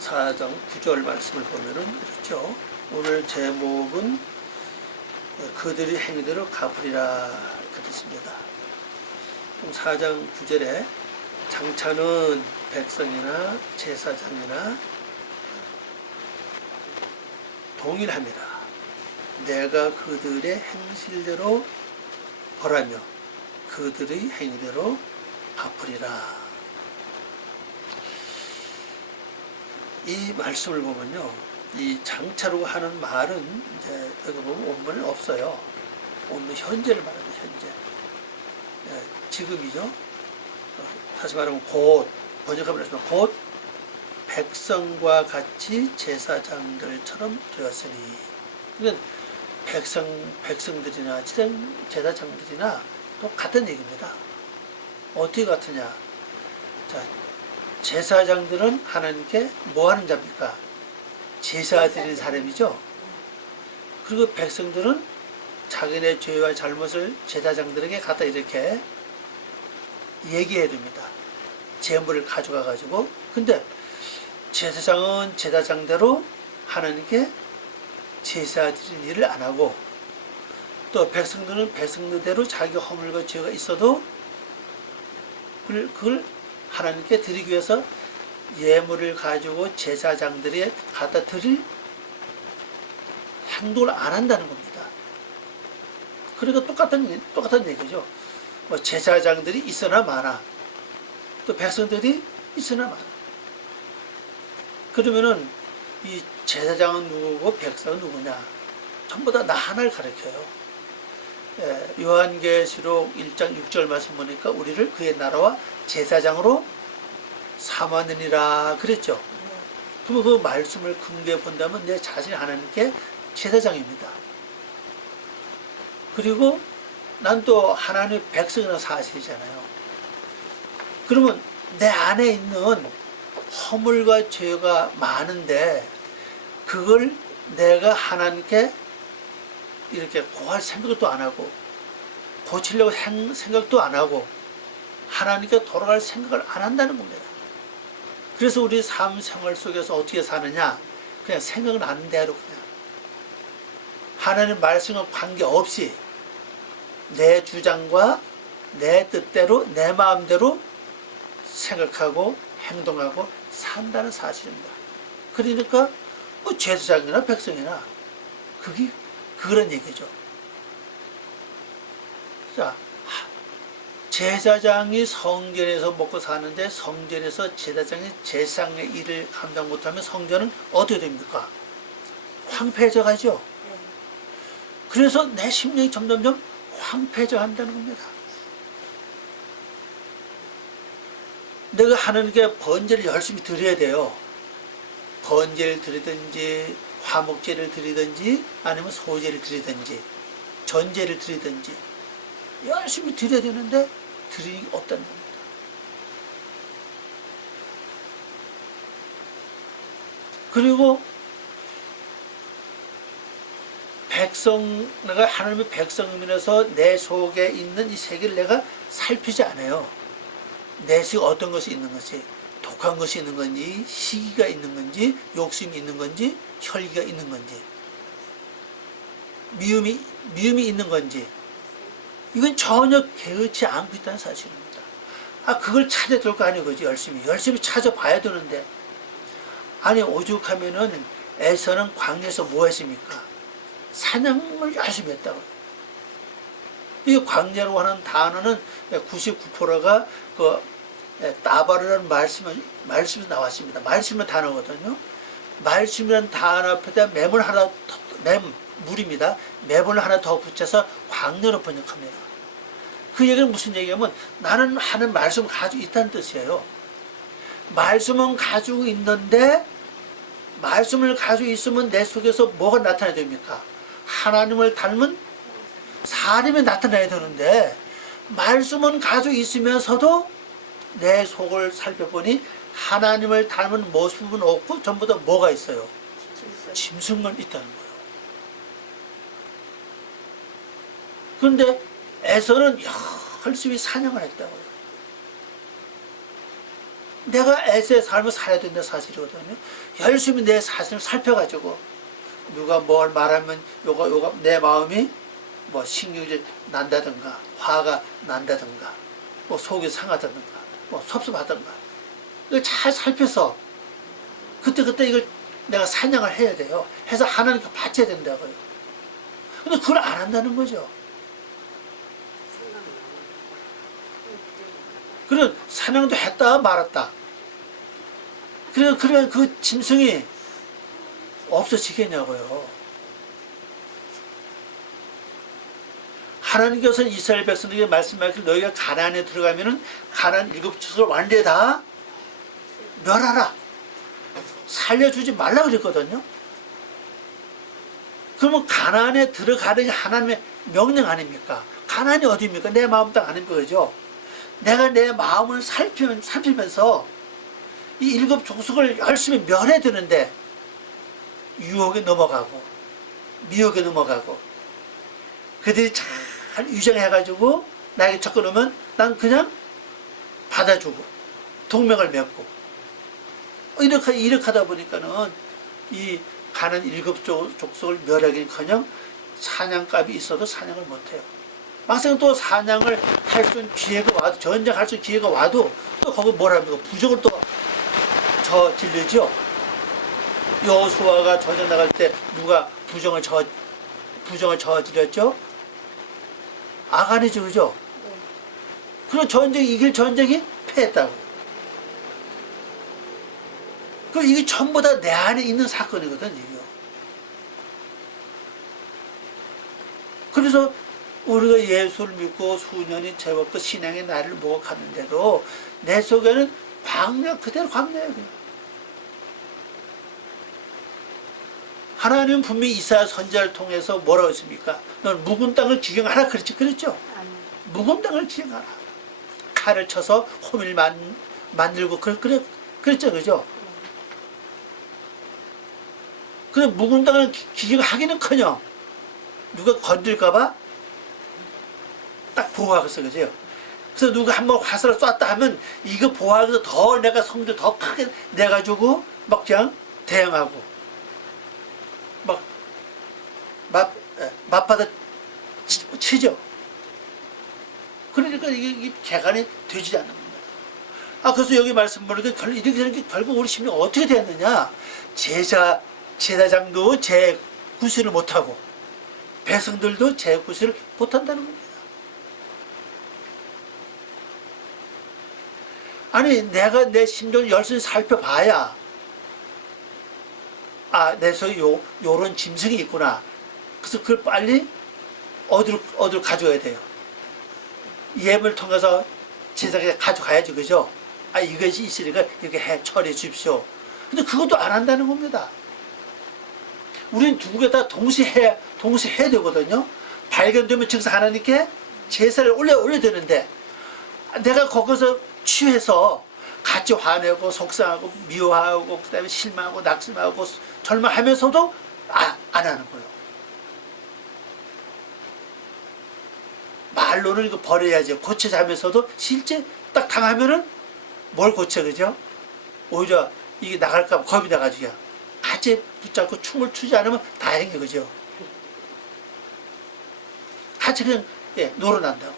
4장 9절 말씀을 보면은 그렇죠. 오늘 제목은 그들이 행위대로 갚으리라 그랬습니다. 4장 9절에 장차는 백성이나 제사장이나 동일합니다. 내가 그들의 행실대로 벌하며 그들의 행위대로 갚으리라. 이 말씀을 보면요, 이 장차로 하는 말은 이제 여기 보면 원문에 없어요. 원문 현재를 말합니다. 현재. 지금이죠. 다시 말하면 곧, 번역하면 곧 백성과 같이 제사장들처럼 되었으니. 그러니까 백성들이나 제사장들이나 또 같은 얘기입니다. 어떻게 같으냐? 자, 제사장들은 하나님께 뭐 하는 자입니까? 제사 드리는 사람이죠. 그리고 백성들은 자기네 죄와 잘못을 제사장들에게 갖다 이렇게 얘기해야 됩니다. 제물을 가져가 가지고. 근데 제사장은 제사장대로 하나님께 제사 드리는 일을 안 하고, 또 백성들은 백성들대로 자기 허물과 죄가 있어도 그걸 하나님께 드리기 위해서 예물을 가지고 제사장들이 갖다 드릴 행동을 안 한다는 겁니다. 그러니까 똑같은 얘기죠. 뭐 제사장들이 있으나 마나, 또 백성들이 있으나 마나. 그러면은 이 제사장은 누구고 백성은 누구냐? 전부 다 나 하나를 가르쳐요. 요한계시록 1장 6절 말씀 보니까 우리를 그의 나라와 제사장으로 삼았느니라 그랬죠. 그러면 그 말씀을 근거해 본다면 내 자신이 하나님께 제사장입니다. 그리고 난 또 하나님의 백성이라는 사실이잖아요. 그러면 내 안에 있는 허물과 죄가 많은데 그걸 내가 하나님께 이렇게 고할 생각도 안 하고 고치려고 생각도 안 하고 하나님께 돌아갈 생각을 안 한다는 겁니다. 그래서 우리 삶 생활 속에서 어떻게 사느냐? 그냥 생각은 안 대로 그냥 하나님 말씀과 관계없이 내 주장과 내 뜻대로 내 마음대로 생각하고 행동하고 산다는 사실입니다. 그러니까 뭐 제사장이나 백성이나 그런 얘기죠. 자, 제사장이 성전에서 먹고 사는데 성전에서 제사장이 제사장의 일을 감당 못하면 성전은 어떻게 됩니까? 황폐해져 가죠. 그래서 내 심령이 점점점 황폐해져 한다는 겁니다. 내가 하나님께 번제를 열심히 드려야 돼요. 번제를 드리든지 화목제를 드리든지 아니면 소제를 드리든지 전제를 드리든지 열심히 드려야 되는데 드림이 없다는 겁니다. 그리고 내가 하나님의 백성이면서 내 속에 있는 이 세계를 내가 살피지 않아요. 내 속에 어떤 것이 있는 것이, 독한 것이 있는 건지, 시기가 있는 건지, 욕심이 있는 건지, 혈기가 있는 건지, 미움이 있는 건지, 이건 전혀 개의치 않고 있다는 사실입니다. 그걸 찾아야 될 거 아니에요. 그지? 열심히 찾아봐야 되는데. 아니, 오죽하면은 에서는 광야에서 뭐 했습니까? 사냥을 열심히 했다고요. 이 광야라고 하는 단어는 99%가 따바르라는 말씀이 나왔습니다. 말씀은 단어거든요. 말씀이라는 단어 앞에다 물입니다. 매번을 하나 더 붙여서 광야로 번역합니다. 그 얘기는 무슨 얘기냐면 나는 하는 말씀을 가지고 있다는 뜻이에요. 말씀은 가지고 있는데 말씀을 가지고 있으면 내 속에서 뭐가 나타나야 됩니까? 하나님을 닮은 사람이 나타나야 되는데 말씀은 가지고 있으면서도 내 속을 살펴보니 하나님을 닮은 모습은 없고 전부 다 뭐가 있어요? 짐승만 있다는 거예요. 그런데 에서는 열심히 사냥을 했다고요. 내가 애써의 삶을 살아야 된다 사실이거든요. 열심히 내 사실을 살펴가지고 누가 뭘 말하면 요거 내 마음이 뭐 신경질 난다든가 화가 난다든가 뭐 속이 상하다든가 뭐 섭섭하다든가 이걸 잘 살펴서 그때 이걸 내가 사냥을 해야 돼요. 해서 하나님께 바쳐야 된다고요. 근데 그걸 안 한다는 거죠. 그런 사냥도 했다 말았다. 그래 그 짐승이 없어지겠냐고요. 하나님께서 이스라엘 백성에게 말씀하시길 너희가 가나안에 들어가면은 가나안 7족속을 완전히 다 멸하라. 살려주지 말라 그랬거든요. 그러면 가나안에 들어가는 게 하나님의 명령 아닙니까? 가나안이 어디입니까? 내 마음 땅 아닙니까? 그죠? 내가 내 마음을 살피면서 이 7족속을 열심히 멸해야 되는데 유혹에 넘어가고 미혹에 넘어가고 그들이 잘 유정해가지고 나에게 접근하면 난 그냥 받아주고 동맹을 맺고 이렇게 하다 보니까는 이 가난 7족속을 멸하기는커녕 사냥감이 있어도 사냥을 못해요. 막상 또 사냥을 할 수 있는 기회가 와도 전쟁할 수 있는 기회가 와도 또 거기 뭐랍니까? 부적을 또 저지르죠. 여호수아가 전쟁 나갈 때 누가 부정을 저지렸죠? 아간이죠, 그죠? 그런 이길 전쟁이 패했다고. 이게 전부 다 내 안에 있는 사건이거든, 이게요. 그래서 우리가 예수를 믿고 수년이 채웠고 신앙의 나이를 먹어갔는데도 내 속에는 그대로 광야예요. 하나님은 분명히 이사야 선지자를 통해서 뭐라고 했습니까? 넌 묵은 땅을 기경하라 그랬죠? 묵은 땅을 기경하라. 칼을 쳐서 호밀 만들고 그랬죠, 그죠? 그래 묵은 땅을 기경하기는커녕 누가 건들까봐 딱 보호하겠어, 그죠? 그래서 누가 한번 화살을 쐈다 하면 이거 보호하면서 더 내가 성질 더 크게 내가지고 막 그냥 대응하고 맞받아 치죠. 그러니까 이게 개간이 되지 않는 겁니다. 그래서 여기 말씀 보니까 이렇게 되는 게 결국 우리 심리가 어떻게 됐느냐? 제사장도 제 구실을 못하고 백성들도 제 구실을 못한다는 겁니다. 아니 내가 내 심정을 열심히 살펴봐야 내 속에 요런 짐승이 있구나. 그래서 그걸 빨리 어디로 가져가야 돼요. 예물을 통해서 제사장에 가져가야죠, 그죠? 이것이 있으니까 이렇게 처리해 주십시오. 근데 그것도 안 한다는 겁니다. 우리는 두 개 다 동시에 해야 되거든요. 발견되면 즉시 하나님께 제사를 올려야 되는데 내가 거기서 취해서 같이 화내고 속상하고 미워하고 그다음에 실망하고 낙심하고 절망하면서도 안 하는 거예요. 말로는 이거 버려야지 고쳐자면서도 실제 딱 당하면은 뭘 고쳐, 그죠? 오히려 이게 나갈까 봐 겁이 나가지고 같이 붙잡고 춤을 추지 않으면 다행이에요, 그죠? 같이 그냥 놀아난다고.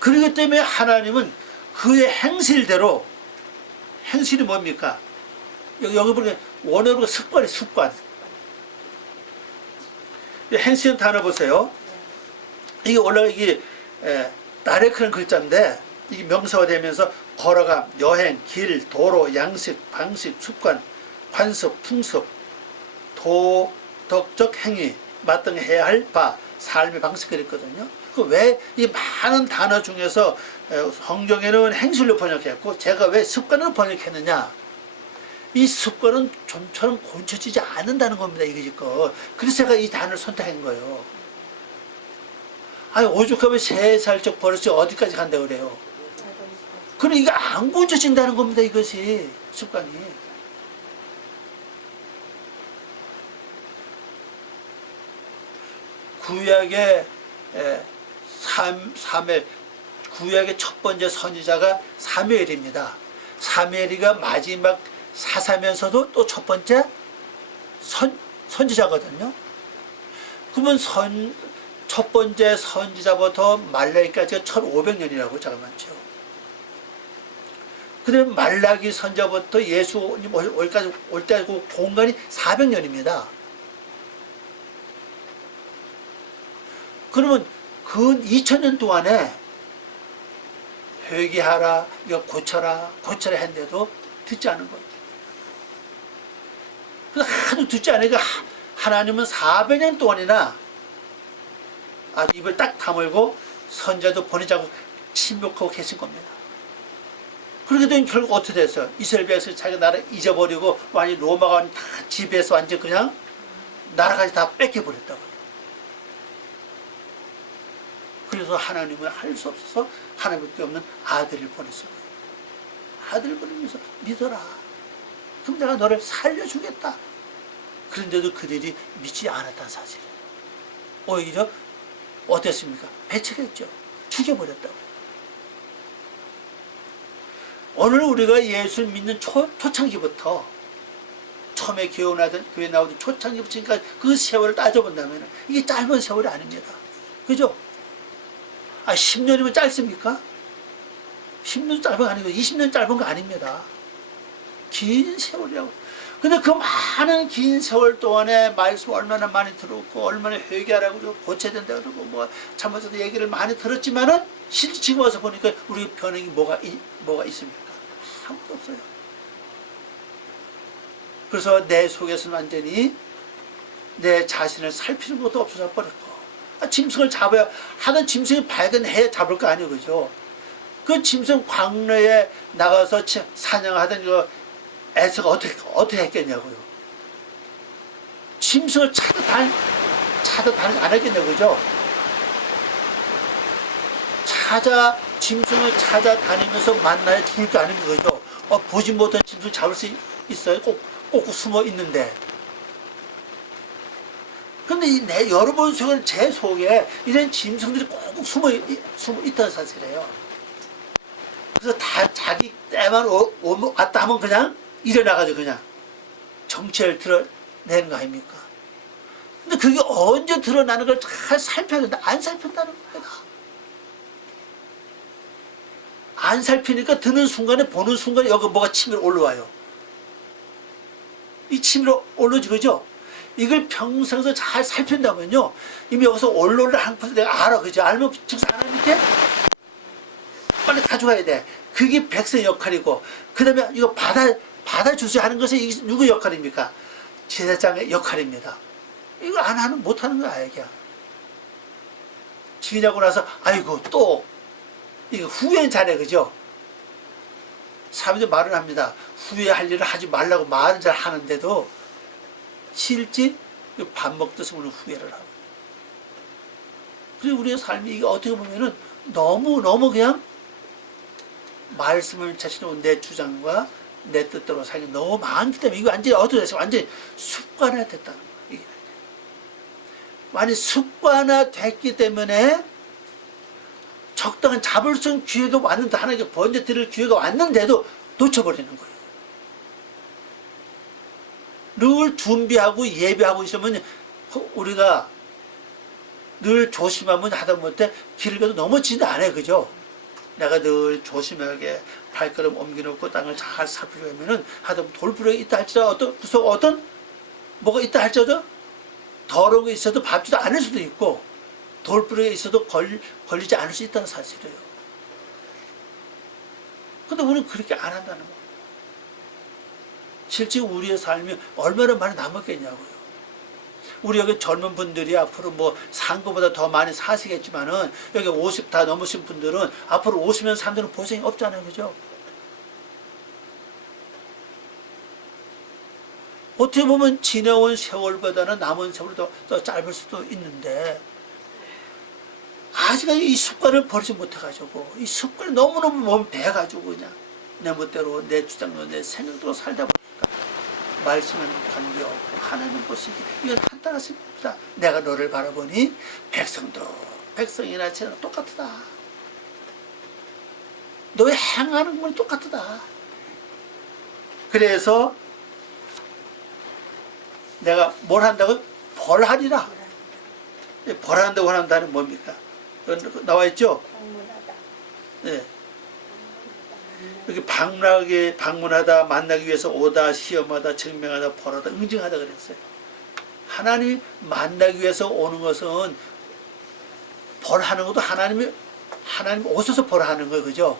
그렇기 때문에 하나님은 그의 행실대로, 행실이 뭡니까? 여기 보니까 원어로 습관. 행실은 단어 보세요. 이게 원래 나레크는 글자인데 이게 명사가 되면서 걸어감, 여행, 길, 도로, 양식, 방식, 습관, 관습, 풍습, 도덕적 행위, 마땅해야 할 바, 삶의 방식 그랬거든요. 왜 이 많은 단어 중에서 성경에는 행실로 번역했고 제가 왜 습관으로 번역했느냐? 이 습관은 좀처럼 고쳐지지 않는다는 겁니다. 이거지껏. 그래서 제가 이 단어를 선택한 거예요. 오죽하면 3살적 버릇이 어디까지 간다고 그래요. 그럼 이게 안 고쳐진다는 겁니다. 이것이 습관이. 구약의 사무엘, 구약의 첫 번째 선지자가 사무엘입니다. 사무엘이가 마지막 사사면서도 또 첫 번째 선지자거든요. 그러면 첫 번째 선지자부터 말라기까지가 1500년이라고 자가 많죠. 그 다음에 말라기 선자부터 예수님 올 때까지 공간이 400년입니다. 그러면 그 2000년 동안에 회개하라, 이거 고쳐라 했는데도 듣지 않은 거예요. 그래서 하도 듣지 않으니까 하나님은 400년 동안이나 아주 입을 딱 다물고 선자도 보내자고 침묵하고 계신 겁니다. 그렇게 되면 결국 어떻게 됐어요? 이스라엘 백성이 자기 나라 잊어버리고 완전히 로마가 다 지배해서 완전 그냥 나라까지 다 뺏겨버렸다고요. 그래서 하나님은 할 수 없어서 하나님밖에 없는 아들을 보냈어요. 아들을 보내면서 믿어라. 그럼 내가 너를 살려주겠다. 그런데도 그들이 믿지 않았다는 사실이에요. 오히려 어땠습니까? 배척했죠. 죽여버렸다고. 오늘 우리가 예수를 믿는 초창기부터 처음에 교회 나오던 초창기부터 지금까지 그 세월을 따져본다면 이게 짧은 세월이 아닙니다. 그죠? 10년이면 짧습니까? 10년 짧은 거 아니고 20년 짧은 거 아닙니다. 긴 세월이라고. 근데 그 많은 긴 세월 동안에 말씀 얼마나 많이 들었고 얼마나 회개하라고 그러고 고쳐야 된다 그러고 뭐 잘못해서 얘기를 많이 들었지만은 실제 지금 와서 보니까 우리 변형이 뭐가 있습니까? 아무것도 없어요. 그래서 내 속에서는 완전히 내 자신을 살피는 것도 없어져 버렸고 짐승을 잡아야 하던 짐승이 발견해야 잡을 거 아니에요. 그죠? 그 짐승 광야에 나가서 사냥하던 그 에서가 어떻게 했겠냐고요. 짐승을 찾아다니지 않았겠냐고. 그죠? 짐승을 찾아다니면서 만나야 죽을 거 아닙니까? 그죠? 보지 못한 짐승 잡을 수 있어요? 꼭 숨어 있는데. 근데 여러분 속에 제 속에 이런 짐승들이 꼭 숨어 있다는 사실이에요. 그래서 다 자기 때만 왔다 하면 그냥 일어나가지고 그냥 정체를 드러내는 거 아닙니까? 근데 그게 언제 드러나는 걸 잘 살펴야 된다. 안 살핀다는 겁니다. 안 살피니까 드는 순간에 보는 순간에 여기 뭐가 치밀어 올라와요. 이 치밀어 올라오지. 그죠? 이걸 평생에서 잘 살핀다면요 이미 여기서 올라오는 한푼 내가 알아. 그죠? 알면 즉사 하나님께 빨리 가져가야 돼. 그게 백성의 역할이고 그 다음에 이거 받아주세요 하는 것은 이게 누구 역할입니까? 제사장의 역할입니다. 이거 안 하는 못하는 거야. 이게 지나고 나서 아이고 또 이거 후회는 잘해. 그죠? 사람들이 말을 합니다. 후회할 일을 하지 말라고 말은 잘 하는데도 실제 밥 먹듯이 오늘 후회를 하고. 그리고 우리의 삶이 이게 어떻게 보면은 너무 그냥 말씀을 자신의 내 주장과 내 뜻대로 살기 너무 많기 때문에 이거 완전히 어떻게 됐어요? 완전히 습관화 됐다는 거예요. 많이 습관화 됐기 때문에 적당한 잡을 수 있는 기회가 왔는데 하나님께 번제 드릴 기회가 왔는데도 놓쳐버리는 거예요. 늘 준비하고 예배하고 있으면 우리가 늘 조심하면 하다못해 길을 가도 넘어지지 않아요. 그죠? 내가 늘 조심하게 발걸음 옮겨놓고 땅을 잘 살피려면은 하다못해 돌부러기 있다 할지라도 어떤 뭐가 있다 할지라도 더러운 게 있어도 밟지도 않을 수도 있고 돌부러기가 있어도 걸리지 않을 수 있다는 사실이에요. 근데 우리는 그렇게 안 한다는 거예요. 실제 우리의 삶이 얼마나 많이 남았겠냐고요. 우리 여기 젊은 분들이 앞으로 뭐 산 것보다 더 많이 사시겠지만은 여기 50 다 넘으신 분들은 앞으로 50년 산 데는 보장이 없잖아요. 그죠? 어떻게 보면 지내온 세월보다는 남은 세월이 더 짧을 수도 있는데 아직까지 이 습관을 버리지 못해가지고 이 습관이 너무너무 몸에 배가지고 그냥 내 멋대로 내 주장대로 내 생각대로 살다 보니까 말씀하는 관계없고 하나님 보시기 이건 간단하십니다. 내가 너를 바라보니 백성도 백성이나 지나 똑같다. 너의 행하는 건 똑같다. 그래서 내가 뭘 한다고? 벌하리라. 벌한다고 하는 단어는 뭡니까? 나와 있죠? 네. 여기 방문하다, 만나기 위해서 오다, 시험하다, 증명하다, 벌하다, 응징하다 그랬어요. 하나님이 만나기 위해서 오는 것은 벌하는 것도 하나님 오셔서 벌하는 거예요. 그죠?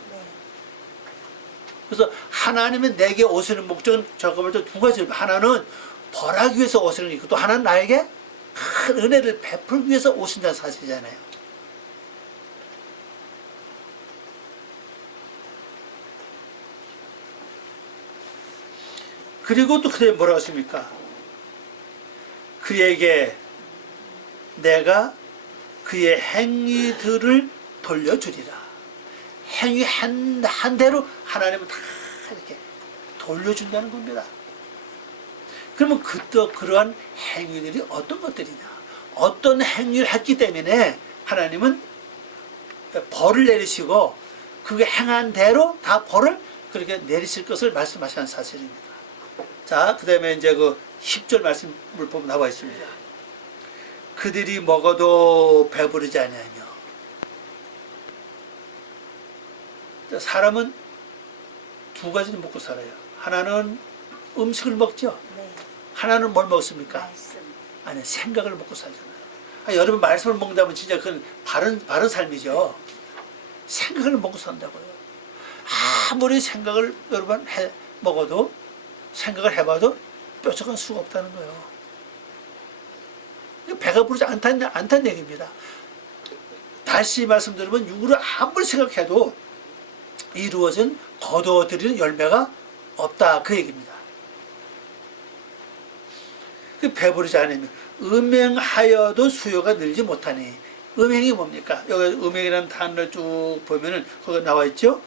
그래서 하나님은 내게 오시는 목적은 제가 볼 때 두 가지. 하나는 벌하기 위해서 오시는 거고 또 하나는 나에게 큰 은혜를 베풀기 위해서 오신다는 사실이잖아요. 그리고 또 그때 뭐라고 하십니까? 그에게 내가 그의 행위들을 돌려주리라. 행위 한 대로 하나님은 다 이렇게 돌려준다는 겁니다. 그러면 그러한 행위들이 어떤 것들이냐? 어떤 행위를 했기 때문에 하나님은 벌을 내리시고 그게 행한 대로 다 벌을 그렇게 내리실 것을 말씀하시는 사실입니다. 자, 그 다음에 이제 그 10절 말씀을 보면 나와 있습니다. 그들이 먹어도 배부르지 아니하며. 사람은 두 가지를 먹고 살아요. 하나는 음식을 먹죠. 네. 하나는 뭘 먹습니까? 말씀. 아니, 생각을 먹고 살잖아요. 여러분 말씀을 먹는다면 진짜 그건 바른 삶이죠. 생각을 먹고 산다고요. 아무리 생각을 여러분 먹어도 생각을 해봐도 뾰족한 수가 없다는 거예요. 배가 부르지 않다는 얘기입니다. 다시 말씀드리면 육으로 아무리 생각해도 이루어진 거두어들이는 열매가 없다 그 얘기입니다. 그 배부르지 않으면 음행하여도 수요가 늘지 못하니. 음행이 뭡니까? 여기 음행이라는 단어를 쭉 보면은 거기 나와 있죠.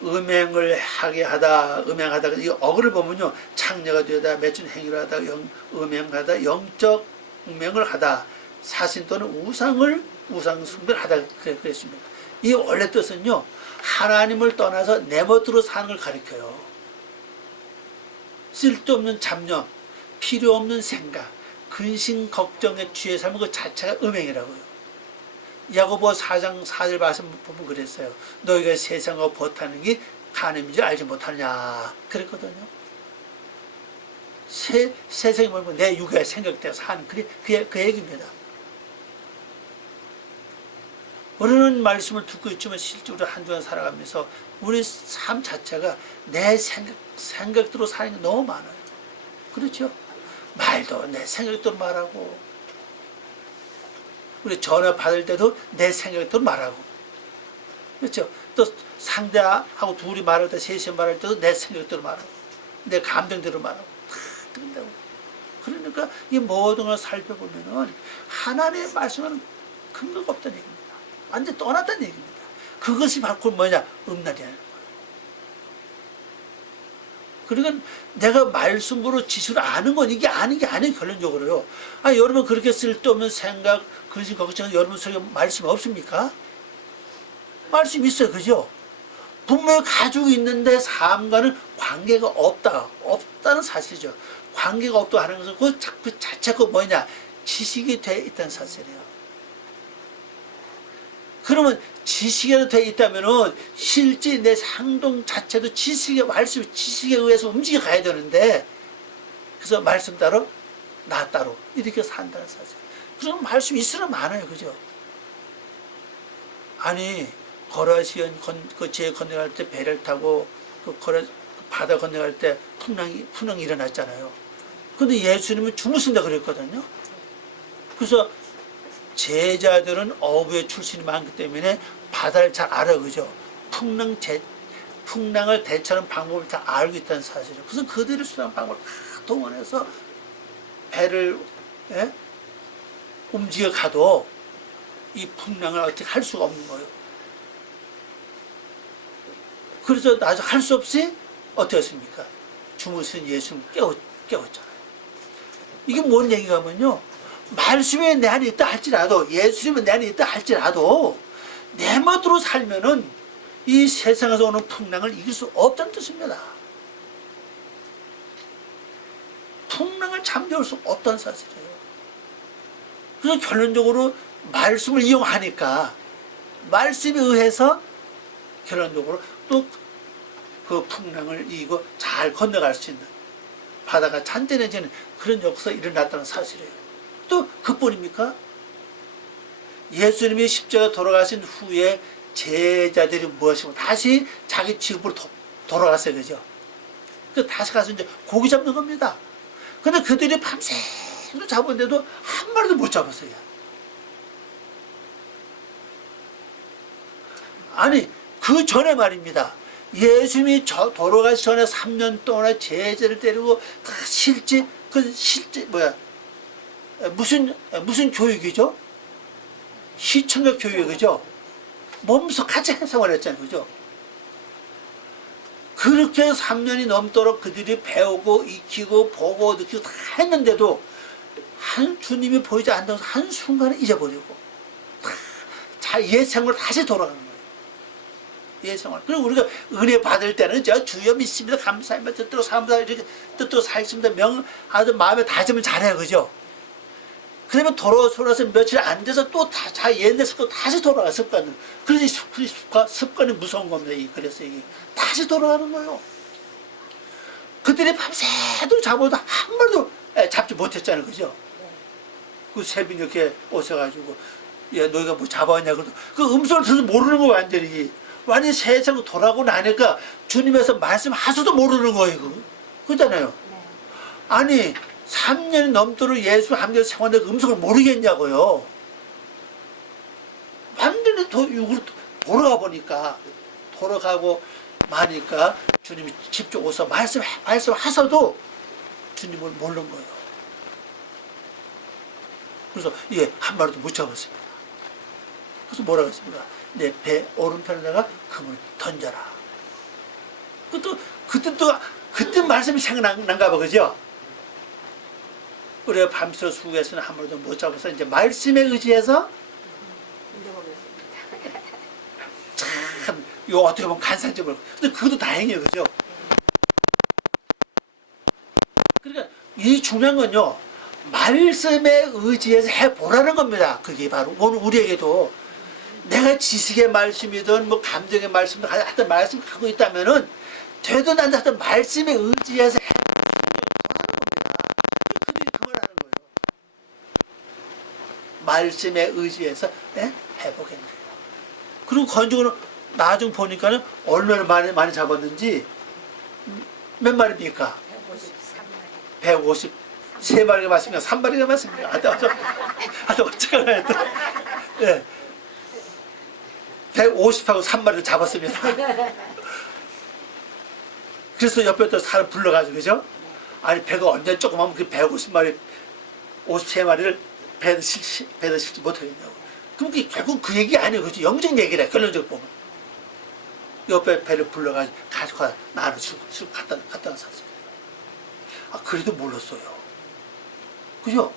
음행을 하게 하다, 음행하다. 이 어구를 보면요, 창녀가 되다, 맺힌 행위를 하다, 음행하다, 영적 음행을 하다, 사신 또는 우상 숭배를 하다 그랬습니다. 이 원래 뜻은요, 하나님을 떠나서 내 멋대로 사는 걸 가리켜요. 쓸데없는 잡념, 필요 없는 생각, 근심 걱정에 취해 삶은 그 자체가 음행이라고요. 야고보 4장 4절 말씀 보면 그랬어요. 너희가 세상과 버타는 게 가늠인 줄 알지 못하느냐 그랬거든요. 세상이 뭐면 내 육의 생각대로 사는 그 얘기입니다. 우리는 말씀을 듣고 있지만 실제로 한 주간 살아가면서 우리 삶 자체가 내 생각대로 사는 게 너무 많아요. 그렇죠? 말도 내 생각대로 말하고, 우리 전화 받을 때도 내 생각대로 말하고, 그렇죠? 또 상대하고 둘이 말할 때, 셋이 말할 때도 내 생각대로 말하고, 내 감정대로 말하고, 다 그런다고. 그러니까 이 모든 걸 살펴보면은 하나님의 말씀은 근거가 없다는 얘기입니다. 완전 떠났다는 얘기입니다. 그것이 바로 뭐냐? 음란이라는 거예요. 그러니까 내가 말씀으로 지식을 아는 건 이게 아닌 게 아니에요, 결론적으로요. 여러분 그렇게 쓸데없는 생각, 근심, 걱정, 여러분 속에 말씀 없습니까? 말씀 있어요, 그죠? 분명히 가지고 있는데 삶과는 관계가 없다는 사실이죠. 관계가 없다고 하는 것은 그 자체가 뭐냐? 지식이 돼 있다는 사실이에요. 그러면 지식에 되어 있다면은 실제 내 행동 자체도 지식에 의해서 움직여 가야 되는데, 그래서 말씀 따로 나 따로 이렇게 산다는 사실. 그럼 말씀이 있으나 많아요, 그죠? 아니 거라시온 제 건너갈 때 배를 타고 바다 건너갈 때 풍랑이 일어났잖아요. 근데 예수님은 주무신다 그랬거든요. 그래서 제자들은 어부의 출신이 많기 때문에 바다를 잘 알아, 그죠? 풍랑을 대처하는 방법을 다 알고 있다는 사실이에요. 그래서 그들이 수행한 방법을 다 동원해서 배를 움직여 가도 이 풍랑을 어떻게 할 수가 없는 거예요. 그래서 나중에 할 수 없이 어떻게 했습니까? 주무신 예수님 깨웠잖아요. 이게 뭔 얘기가 하면요, 말씀에 내 안에 있다 할지라도, 예수님은 내 안에 있다 할지라도 내 멋대로 살면은 이 세상에서 오는 풍랑을 이길 수 없다는 뜻입니다. 풍랑을 잠재울 수 없다는 사실이에요. 그래서 결론적으로 말씀을 이용하니까 말씀에 의해서 결론적으로 또 그 풍랑을 이기고 잘 건너갈 수 있는, 바다가 잔잔해지는 그런 역사가 일어났다는 사실이에요. 또 그뿐입니까? 예수님이 십자가 돌아가신 후에 제자들이 무엇이고 다시 자기 집으로 돌아갔어요. 그죠? 그 다시 가서 이제 고기 잡는 겁니다. 근데 그들이 밤새도록 잡았는데도 한 마리도 못 잡았어요. 아니, 그 전에 말입니다. 예수님이 돌아가기 전에 3년 동안 제자를 데리고 실제 무슨 교육이죠? 시청각 교육이죠? 몸소 같이 생활했잖아요. 그죠? 그렇게 3년이 넘도록 그들이 배우고 익히고 보고 느끼고 다 했는데도 주님이 보이지 않는다고 한순간에 잊어버리고 옛 생활로 다시 돌아가는 거예요. 옛 생활. 그리고 우리가 은혜 받을 때는 주여 믿습니다. 감사합니다. 뜻대로 사람다 이렇게 뜻대로 살겠습니다. 아주 마음에 다짐을 잘해요. 그죠? 그러면 돌아서 며칠 안 돼서 또 옛날 습관 다시 돌아가 습관은. 그래서 습관이 무서운 겁니다. 그래서 이게 다시 돌아가는 거예요. 그들이 밤새도록 잡아도 한 마리도 잡지 못했잖아요. 그죠? 그 새벽 이렇게 오셔가지고 야 너희가 뭐 잡아왔냐 그러도 그 음성을 들어서 모르는 거 완전히 세상 돌아가고 나니까 주님에서 말씀하셔도 모르는 거예요. 그렇잖아요. 아니 3년이 넘도록 예수 함께 생활하는데 음성을 모르겠냐고요. 완전히 육으로 돌아가 보니까 돌아가고 마니까 주님이 직접 오셔서 말씀하셔도 주님을 모르는 거예요. 그래서 한 마리도 못 잡았습니다. 그래서 뭐라고 했습니까? 내 배 오른편에다가 그물을 던져라. 그때 말씀이 생각난가 봐. 그죠? 우리가 밤새 수고해서는 한 번도 못 잡아서 이제 말씀에 의지해서 참 이거 어떻게 보면 간산점을 근데 그것도 다행이에요. 그죠? 그러니까 이 중요한 건요 말씀에 의지해서 해보라는 겁니다. 그게 바로 오늘 우리에게도 내가 지식의 말씀이든 뭐 감정의 말씀이든 하여튼 말씀을 갖고 있다면은 되도 난다 하여튼 말씀에 의지해서 말씀에 의지해서 해보겠네요. 그리고 건조는 나중 보니까는 얼마나 많이 잡았는지 몇 마리입니까? 153마리. 153마리가 맞습니까? 3마리가 맞습니까? 어쩌나 또. 예. 150하고 3마리를 잡았습니다. 그래서 옆에 또 사람 불러가지고, 그죠? 아니, 배가 언제 조그마하면 그 150마리, 53마리를 배에다 실지 못하겠냐고. 그럼 결국 그 얘기 아니에요. 그죠? 영적 얘기래. 결론적으로 보면. 옆에 배를 불러가지고 가지고 나를 갖다 놨었어요. 그래도 몰랐어요. 그죠?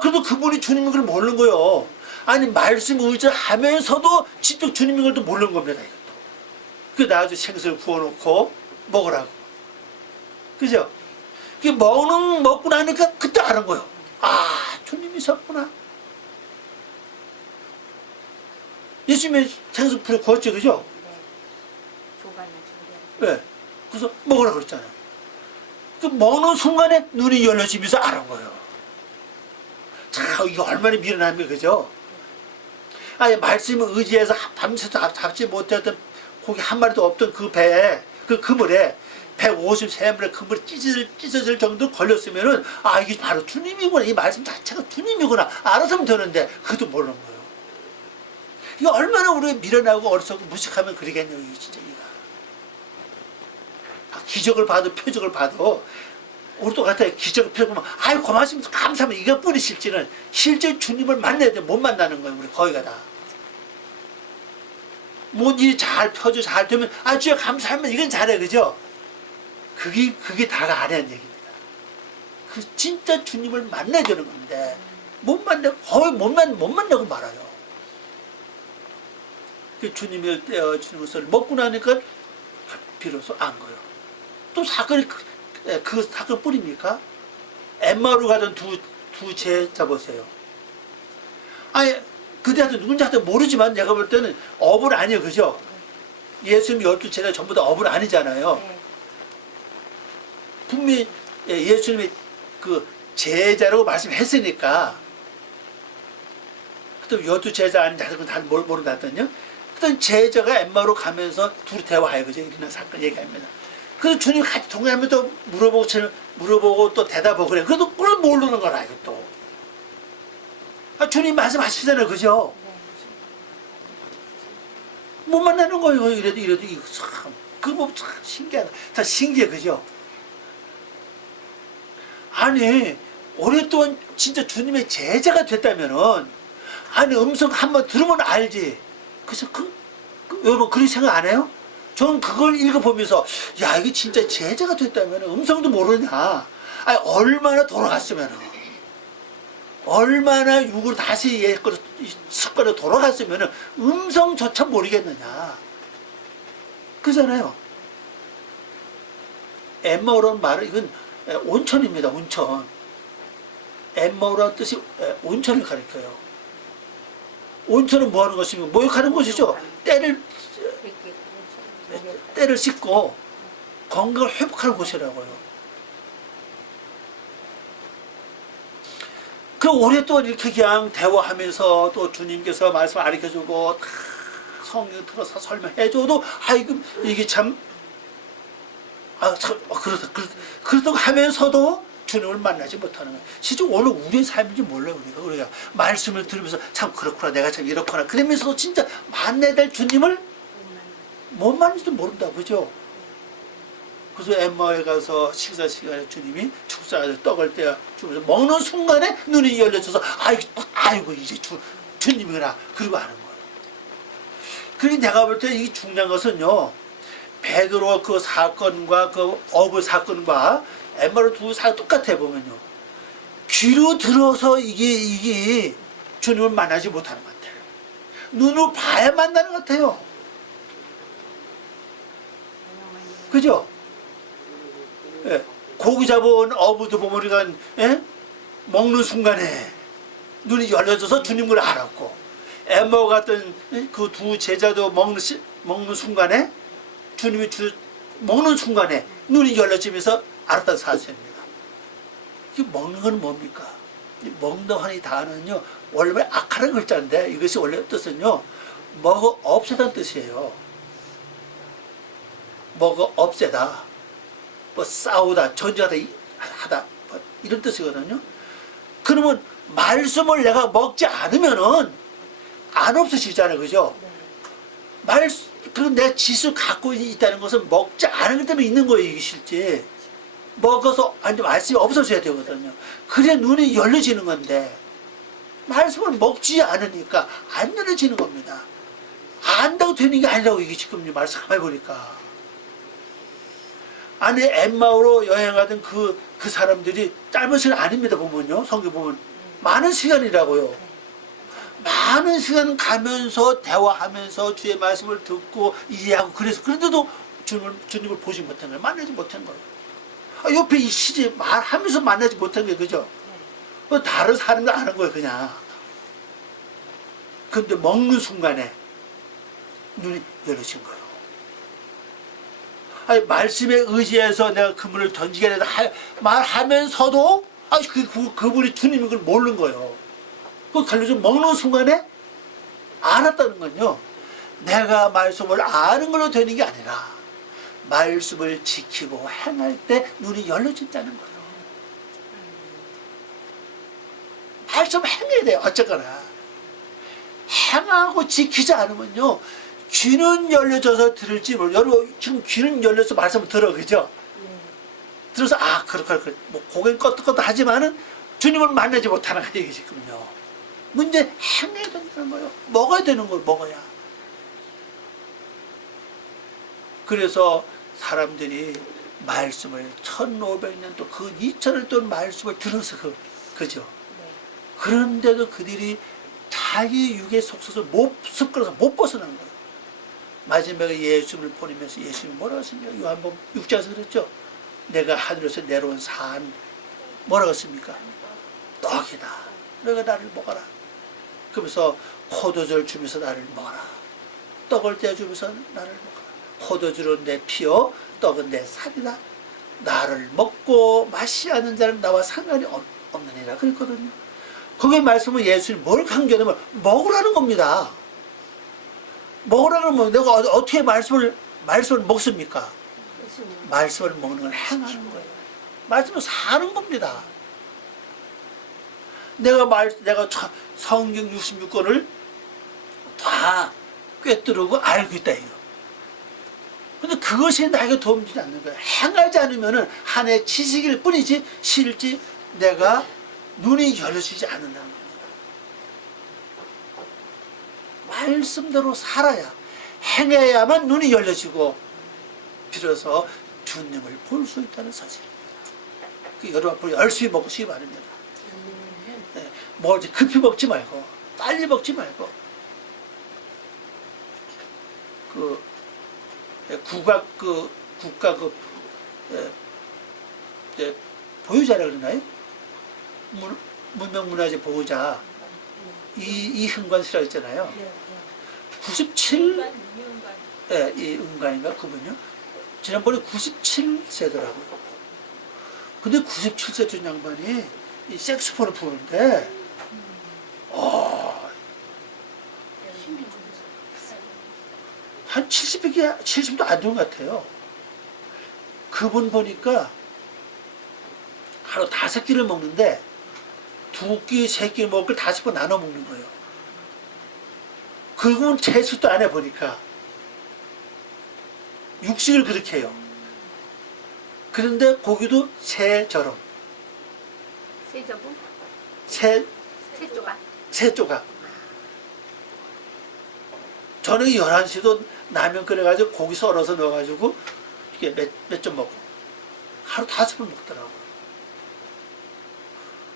그래도 그분이 주님인 걸 모르는 거예요. 아니, 말씀 의지하면서도 직접 주님인 걸 또 모르는 겁니다. 이것도. 그 나중에 생선을 구워놓고 먹으라고. 그죠? 먹고 나니까 그때 아는 거예요. 주님이셨구나. 예수님이 생선 불에 구웠죠, 그죠? 네. 그래서 먹으라고 그랬잖아요. 먹는 순간에 눈이 열려지면서 아는 거예요. 자, 이거 얼마나 미련합니까, 그죠? 말씀을 의지해서 밤새도 잡지 못했던 고기 한 마리도 없던 그 배에, 그 그물에 153마리 그물이 찢어질 정도로 걸렸으면은, 이게 바로 주님이구나. 이 말씀 자체가 주님이구나. 알았으면 되는데, 그것도 모르는 거예요. 이거 얼마나 우리가 미련하고 어리석고 무식하면 그러겠냐고, 이게 진짜. 기적을 봐도 표적을 봐도, 우리 똑같아요. 기적을 표적을 보면, 고맙습니다. 감사합니다. 이것뿐이 실제는, 실제 주님을 만나야 돼. 못 만나는 거예요. 우리 거기가 다. 뭔 일이 잘 펴져, 잘 되면, 주여 감사합니다. 이건 잘해. 그죠? 그게 다가 아니라는 얘기입니다. 진짜 주님을 만나야 되는 건데, 못 만나고 거의 못 만나고 말아요. 그 주님을 떼어주는 것을 먹고 나니까 비로소 안 거요. 또 사건이 그 사건 뿐입니까? 엠마오로 가던 두 제자 보세요. 아니 그때한테 누군지 하여튼 모르지만 내가 볼 때는 업은 아니에요. 그죠? 예수님 12제자 전부 다 업은 아니잖아요. 네. 분명히 예수님이 그 제자라고 말씀했으니까 또 12제자 아닌지 그건 다 모른다더니요. 그랬더니 제자가 엠마오로 가면서 둘이 대화해요. 그죠? 일어난 사건 얘기합니다. 그래서 주님 같이 동행하면서 물어보고 또 대답하고 그래. 그래도 그걸 모르는 거라 이것도. 주님 말씀하시잖아요. 그죠? 못 만나는 거예요. 이래도 이거 참 그거 참 신기하다. 다 신기해. 그죠? 아니 오랫동안 진짜 주님의 제자가 됐다면은 아니 음성 한번 들으면 알지. 그래서 여러분 그런 생각 안 해요? 저는 그걸 읽어보면서 야 이게 진짜 제자가 됐다면 음성도 모르냐. 아니 얼마나 돌아갔으면 얼마나 육으로 다시 옛거로 습관으로 돌아갔으면 음성조차 모르겠느냐. 그잖아요. 엠마오라는 말은 이건 온천입니다. 온천. 엠마오라는 뜻이 온천을 가리켜요. 온천은 뭐 하는 것이면 목욕하는 곳이죠. 때를 씻고 건강을 회복하는 곳이라고요. 그 오랫동안 이렇게 그냥 대화하면서 또 주님께서 말씀 가르쳐주고 다 성경 들어서 설명해줘도 이게 참 그렇다고 하면서도 주님을 만나지 못하는 거예요. 실제 오늘 우리의 삶인지 몰라요. 우리가 말씀을 들으면서 참 그렇구나 내가 참 이렇구나 그러면서도 진짜 만나야 될 주님을 못 만날지도 모른다. 그죠? 그래서 엠마오에 가서 식사 시간에 주님이 축사를 떡을 떼어 주면서 먹는 순간에 눈이 열려져서 아이고 이제 주님이구나 그러고 하는 거예요. 그러니 내가 볼 때 이 중요한 것은요. 베드로 그 사건과 그 어부 사건과 엠마오 두 사건 똑같아 보면요. 귀로 들어서 이게 주님을 만나지 못하는 것 같아요. 눈으로 봐야 만나는 것 같아요. 그죠? 예, 고기 잡아온 어부도 보면 우리가 먹는 순간에 눈이 열려져서 주님을 알았고 엠마오 갔던 그 두 제자도 먹는 순간에 주님이 먹는 순간에 눈이 열려지면서 알았다는 사실입니다. 이 먹는 건 뭡니까? 먹는다고 하는 이 단어는요 원래 악하는 글자인데 이것이 원래 뜻은요 먹어 없애다는 뜻이에요. 먹어 없애다, 뭐 싸우다, 전쟁하다 뭐 이런 뜻이거든요. 그러면 말씀을 내가 먹지 않으면은 안 없어지잖아요, 그죠? 그럼 내가 지수 갖고 있다는 것은 먹지 않은 것 때문에 있는 거예요, 이게 실제. 먹어서 아니 말씀이 없어져야 되거든요. 그래 눈이 열려지는 건데 말씀을 먹지 않으니까 안 열려지는 겁니다. 안다고 되는 게 아니라고 이게 지금 말씀 한번 해보니까. 아니 엠마오로 여행하던 그 사람들이 짧은 시간 아닙니다. 보면요 성경 보면 많은 시간이라고요. 많은 시간 가면서 대화하면서 주의 말씀을 듣고 이해하고 그런데도 주님을 보지 못한 거예요. 만나지 못한 거예요. 옆에 이 시제 말하면서 만나지 못한 거예요. 그죠? 다른 사람도 아는 거예요. 그냥. 근데 먹는 순간에 눈이 열려진 거예요. 아니, 말씀에 의지해서 내가 그분을 던지게 되다 말하면서도 그분이 주님인 걸 모르는 거예요. 그 갈려서 먹는 순간에 알았다는 건요. 내가 말씀을 아는 걸로 되는 게 아니라 말씀을 지키고 행할 때 눈이 열려진다는 거예요. 말씀 행해야 돼요. 어쨌거나. 행하고 지키지 않으면요. 귀는 열려져서 들을지 여러분 지금 귀는 열려서 말씀을 들어. 그죠? 들어서 그렇구나. 뭐 고개는 껐덕껐덕 하지만은 주님을 만나지 못하는 얘기 지금요. 문제 행해야 된다는 거예요. 먹어야 되는 걸 먹어야. 그래서 사람들이 말씀을 1500년 또 그 2000년 동안 말씀을 들어서 그죠? 그런데도 그들이 자기 육의 속성을 못 습관에서 못 벗어난 거예요. 마지막에 예수님을 보내면서 예수님이 뭐라고 했습니까? 요한복음 6장에서 그랬죠. 내가 하늘에서 내려온 산 뭐라고 했습니까? 떡이다. 너가 나를 먹어라. 그러면서 포도주를 주면서 나를 먹어라. 떡을 떼주면서 나를 먹어라. 포도주는 내 피요 떡은 내 살이다. 나를 먹고 마시 않는 자는 나와 상관이 없느니라 그랬거든요. 거기에 말씀은 예수님이 뭘 강조하냐면 먹으라는 겁니다. 먹으라는 건 내가 어떻게 말씀을 먹습니까? 말씀을 먹는 건 행하는 거예요. 말씀을 사는 겁니다. 내가 성경 66권을 다 꿰뚫고 알고 있다 이거. 근데 그것이 나에게 도움이 되지 않는 거예요. 행하지 않으면은 하나의 지식일 뿐이지 실지 내가 눈이 열려지지 않는다는 겁니다. 말씀대로 살아야 행해야만 눈이 열려지고 비로소 주님을 볼 수 있다는 사실입니다. 여러분 앞으로 열심히 먹으시기 바랍니다. 네, 뭘 급히 먹지 말고 빨리 먹지 말고 국가 보유자라 그러나요? 문명문화재 보호자 이흥관 씨라고 있잖아요. 97, 이 은관인가 그분요. 지난번에 97세더라고요. 근데 97세 된 양반이 이 색소폰을 부르는데, 한 70도 안 된 것 같아요. 그분 보니까 하루 5끼를 먹는데 2끼, 3끼 먹을 걸 5번 나눠 먹는 거예요. 그건 채식도 안 해 보니까. 육식을 그렇게 해요. 그런데 고기도 새처럼. 새 조각. 저녁 11시도 라면 끓여가지고 고기 썰어서 넣어가지고 이렇게 몇 점 먹고 하루 5번 먹더라고요.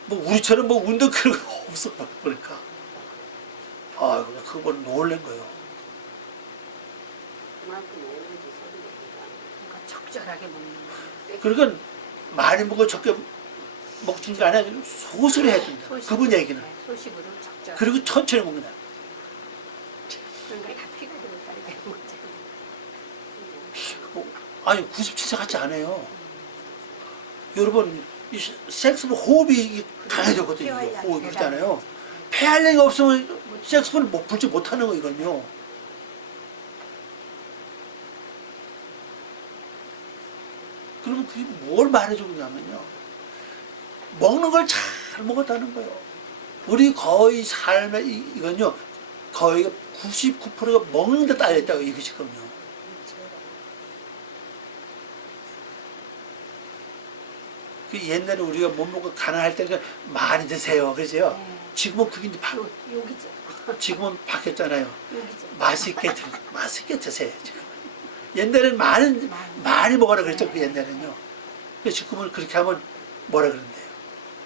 뭐 우리처럼 뭐 운동 그런 거 없어 보니까 그건 놀란 거예요. 적절하게 먹는 거. 그러니까 많이 먹고 적게 먹는 게 아니라 소스를 해야 된다. 그분 얘기는. 소식으로 적절. 그리고 천천히 먹는다. 그러니까 다 피가 되고 살이 되는 거죠. 아니 97세 같지 않아요. 여러분 이 섹스는 호흡이 가야 되거든요. 호흡이 그렇잖아요. 폐활량이 없으면 섹스는 불지 못하는 거 이건요. 그러면 그게 뭘 말해주냐면요. 먹는 걸 잘 먹었다는 거예요. 우리 거의 삶의 이건요. 거의 99%가 먹는 데 딸려있다고 이것이거든요. 옛날에 우리가 못 먹고 가난할 때는 많이 드세요. 그죠? 지금은 그게 이제 욕이죠. 지금은 바뀌었잖아요. 욕이죠. 맛있게 드세요. 지금. 옛날에는 많이 먹어라 그랬죠. 그 옛날에는요. 근데 지금은 그렇게 하면 뭐라 그러는데요?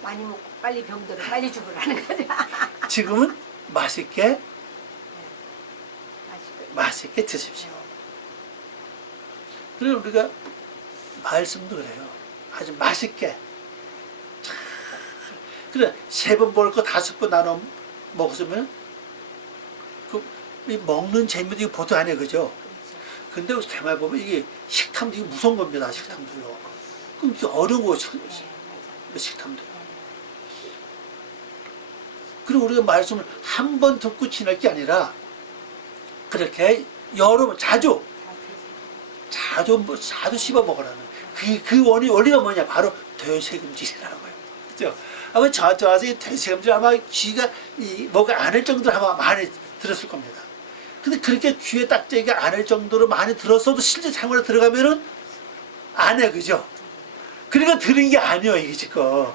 많이 먹고 빨리 병들어 빨리 죽으라는 거죠. 지금은 맛있게 드십시오. 그리고 우리가 말씀도 그래요. 아주 맛있게. 그래 3번 먹을 거 5번 나눠 먹었으면 먹는 재미도 보통 안 해, 그죠? 근데 가만히 보면 이게 식탐도 이게 무서운 겁니다. 식탐도요. 그럼 이게 어려운 거죠. 식탐도. 그리고 우리가 말씀을 한 번 듣고 지날 게 아니라 그렇게 여러 번 자주 씹어 먹으라는 그 원리가 뭐냐? 바로 되새김질이라는 거예요. 그죠? 아마 저한테 와서 이 되새김질 아마 귀가 뭐가 안을 정도로 아마 많이 들었을 겁니다. 근데 그렇게 귀에 딱지가 안을 정도로 많이 들었어도 실제 생활에 들어가면은 안 해, 그죠? 그러니까 들은 게 아니에요, 이게 지금.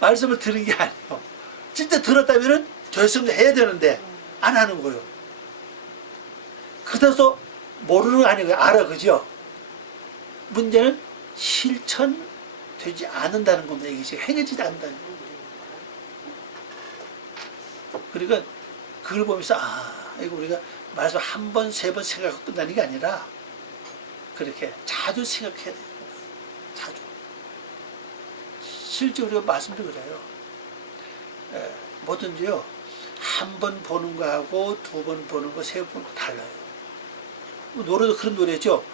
말씀을 들은 게 아니에요. 진짜 들었다면은 되새김질 해야 되는데 안 하는 거예요. 그래서 모르는 거 아니고요. 알아, 그죠? 문제는 실천되지 않는다는 겁니다. 이게 지금 행해지지 않는다는 거예요. 그러니까 그걸 보면서 이거 우리가 말씀 한 번, 세 번 생각하고 끝나는 게 아니라 그렇게 자주 생각해야 돼요. 자주. 실제 우리가 말씀도 그래요. 뭐든지요. 한 번 보는 거하고 두 번 보는 거, 세 번 보는 거 달라요. 노래도 그런 노래죠.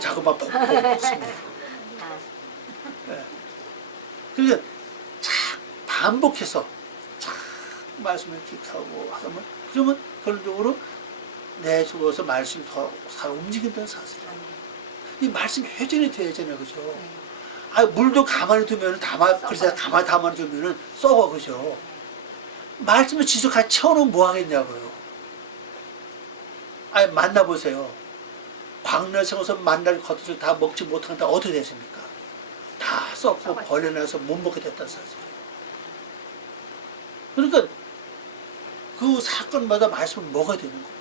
자꾸만 보고 있습니다. 그러니까 반복해서 말씀을 기억하고 하면 그러면 결론적으로 내 속에서 말씀이 더 살아 움직인다는 사실이에요. 이 말씀 회전이 돼야잖아요, 그죠? 물도 가만히 두면 그래서 가만히 두면은 썩어, 그죠? 말씀을 지속 같이 채워놓으면 뭐 하겠냐고요. 만나보세요. 광야에서 만나를 겉옷을 다 먹지 못한다 어떻게 됐습니까? 다 썩고 벌레나서 못 먹게 됐다는 사실이에요. 그러니까 그 사건마다 말씀을 먹어야 되는 거예요.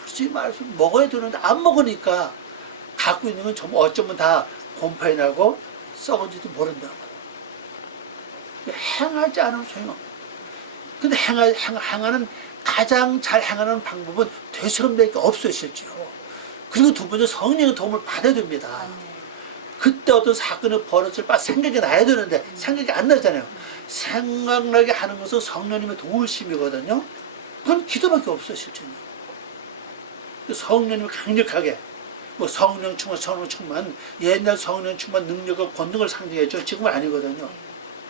그렇지, 말씀을 먹어야 되는데 안 먹으니까 갖고 있는 건 정말 어쩌면 다 곰팡이 나고 썩은지도 모른다고요. 행하지 않으면 소용없어요. 근데 행하는 가장 잘 행하는 방법은 되스럽는 게 없어요, 실제로. 그리고 두 번째 성령의 도움을 받아야 됩니다. 그때 어떤 사건이 벌어질 바 생각이 나야 되는데 생각이 안 나잖아요. 생각나게 하는 것은 성령님의 도우심이거든요. 그건 기도밖에 없어요, 실제로. 성령님이 강력하게 성령 충만 옛날 성령 충만 능력과 권능을 상징했죠. 지금은 아니거든요.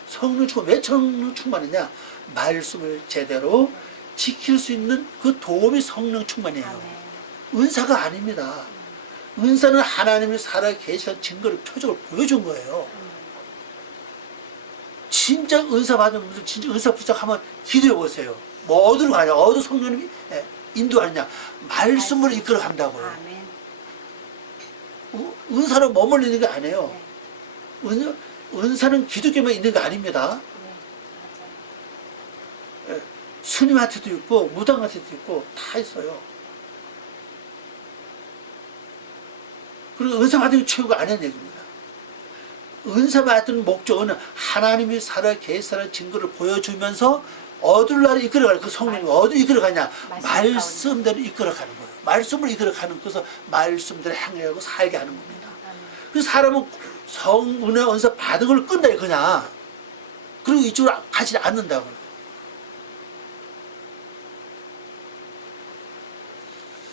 성령 충만 왜 성령 충만이냐? 말씀을 제대로 지킬 수 있는 그 도움이 성령 충만이에요. 은사가 아닙니다. 은사는 하나님이 살아 계시는 증거를 표적을 보여준 거예요. 진짜 은사 받은 분들 진짜 은사 부탁하면 기도해 보세요. 뭐 어디로 가냐? 어디 성령님이 인도하느냐? 말씀으로 이끌어 간다고요. 은사는 머물리는 게 아니에요. 은사는 기독교만 있는 게 아닙니다. 스님한테도 있고 무당한테도 있고 다 있어요. 그리고 은사 받은 게 최고가 아니라는 얘기입니다. 은사 받은 목적은 하나님이 살아 계시라는 증거를 보여주면서 어디로 나를 이끌어가는 그 성령이 어디로 이끌어가냐? 말씀대로 이끌어가는 거예요. 말씀을 이끌어가는 그래서 말씀대로 행하고 살게 하는 겁니다. 그래서 사람은 성은혜 은사 받은 걸 끝내요, 그냥. 그리고 이쪽으로 가지 않는다고요.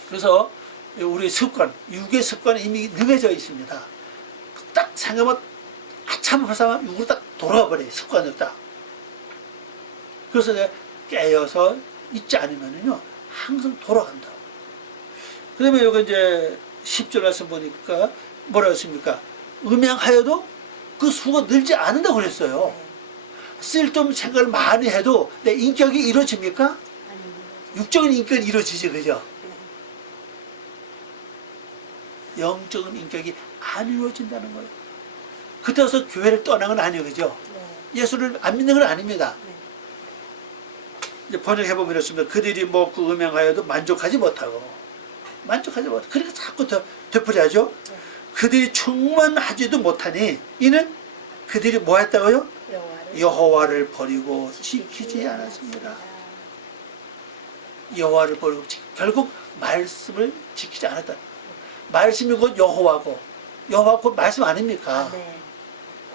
그래서 우리 습관, 육의 습관이 이미 능해져 있습니다. 딱 생각하면 아참 벌써 육으로 딱 돌아와 버려요. 습관으로 딱. 그래서 내가 깨어서 있지 않으면은요, 항상 돌아간다고. 그 다음에 여기 이제 10절 말씀 보니까 뭐라 했습니까? 음행하여도 그 수가 늘지 않는다고 그랬어요. 쓸데없는 생각을 많이 해도 내 인격이 이루어집니까? 육적인 인격은 이루어지죠, 그죠? 영적인 인격이 안 이루어진다는 거예요. 그때서 교회를 떠난 건 아니에요, 그죠? 예수를 안 믿는 건 아닙니다. 이제 번역해보면 이렇습니다. 그들이 먹고 음행하여도 만족하지 못하고. 그러니까 자꾸 되풀이하죠. 그들이 충만하지도 못하니 이는 그들이 뭐 했다고요? 여호와를 버리고 지키지 않았습니다. 여호와를 버리고 결국 말씀을 지키지 않았다. 말씀이 곧 여호와고 여호와 곧 말씀 아닙니까?